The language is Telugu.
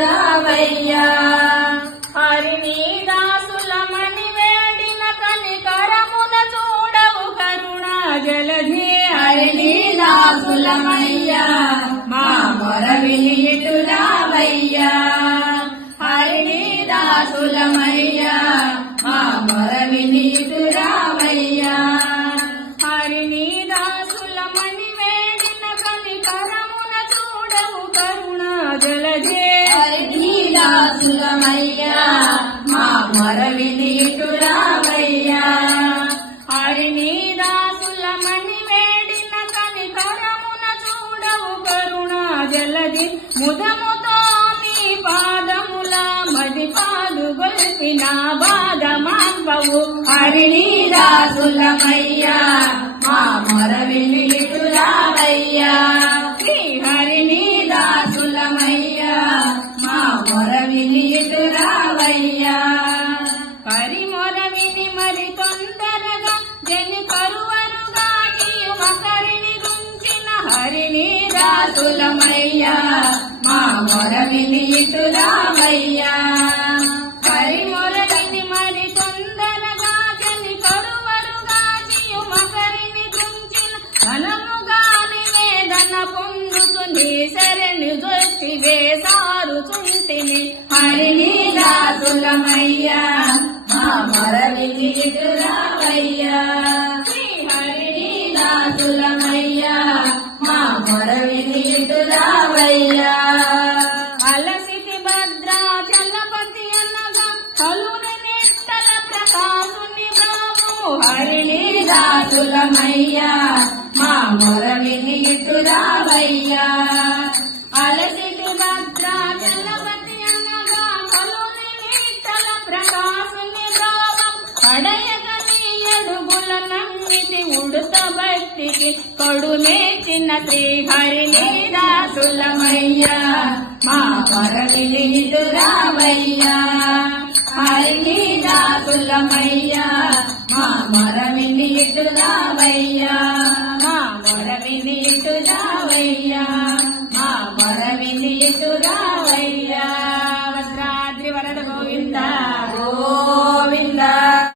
రావయ్యా హరిని దాసులమని వేడిన కనికరమున చూడవు కరుణా జలధి హరిని దాసులమయ్యా మా మొర విని ఇటు రావయ్యా హరిని దాసులమయ్యా మా మొర విని ఇటు రావయ్యా హరిని దాసులమని వేడిన కనికరమున చూడవు కరుణా జలధి హరిని దాసులమయ్యా మా మొర విని ఇటు రావయ్యా హరిని దాసులమని వేడిన కనికరమున చూడవు కరుణా జలధి ముదముతో మీ పాదముల మది పాదు గొల్పిన బాధమాన్వవు హరిని దాసులమయ్యా మా మొర విని ఇటు రావయ్యా శ్రీ హరిని దాసులమయ్యా మా మొర విని ఇటు రావయ్యా హరి మొర విని మరి తొందరగా జని కరువరుగా నీయు మకరిని గుంచిన హరిని దాసులమయ్యా మా మొర విని ఇటు రావయ్యా హరి మొర విని మరి తొందరగా జని కరువరుగా నీయు మకరిని గుంచిన ఘనముగాని వేదన పొందుకుని శరణి దొరికి వేసారుచుంటిని హరిని దాసులమయ్యా మా మొర విని ఇటు రావయ్యా శ్రీ హరిని దాసులమయ్యా మా మొర విని ఇటు రావయ్యా అలసితి భద్రాచలపతి అనగా కలుని నిట్టల ప్రకాశుని బ్రావు హరిని దాసులమయ్యా మా మొర విని ఇటు రావయ్యా అలసితి భద్రాచలపతి అనగా కలుని నిట్టల ప్రకాశుని బ్రావు కడయగని అడుగుల నమ్మితి ఉడుత భక్తికి కొడుమేచిన శ్రీ హరిని దాసులమయ్యా మా మొర విని ఇటు రావయ్యా హరిని దాసులమయ్యా మా మొర విని ఇటు రావయ్యా మా మొర విని ఇటు రావయ్యా మా మొర విని ఇటు రా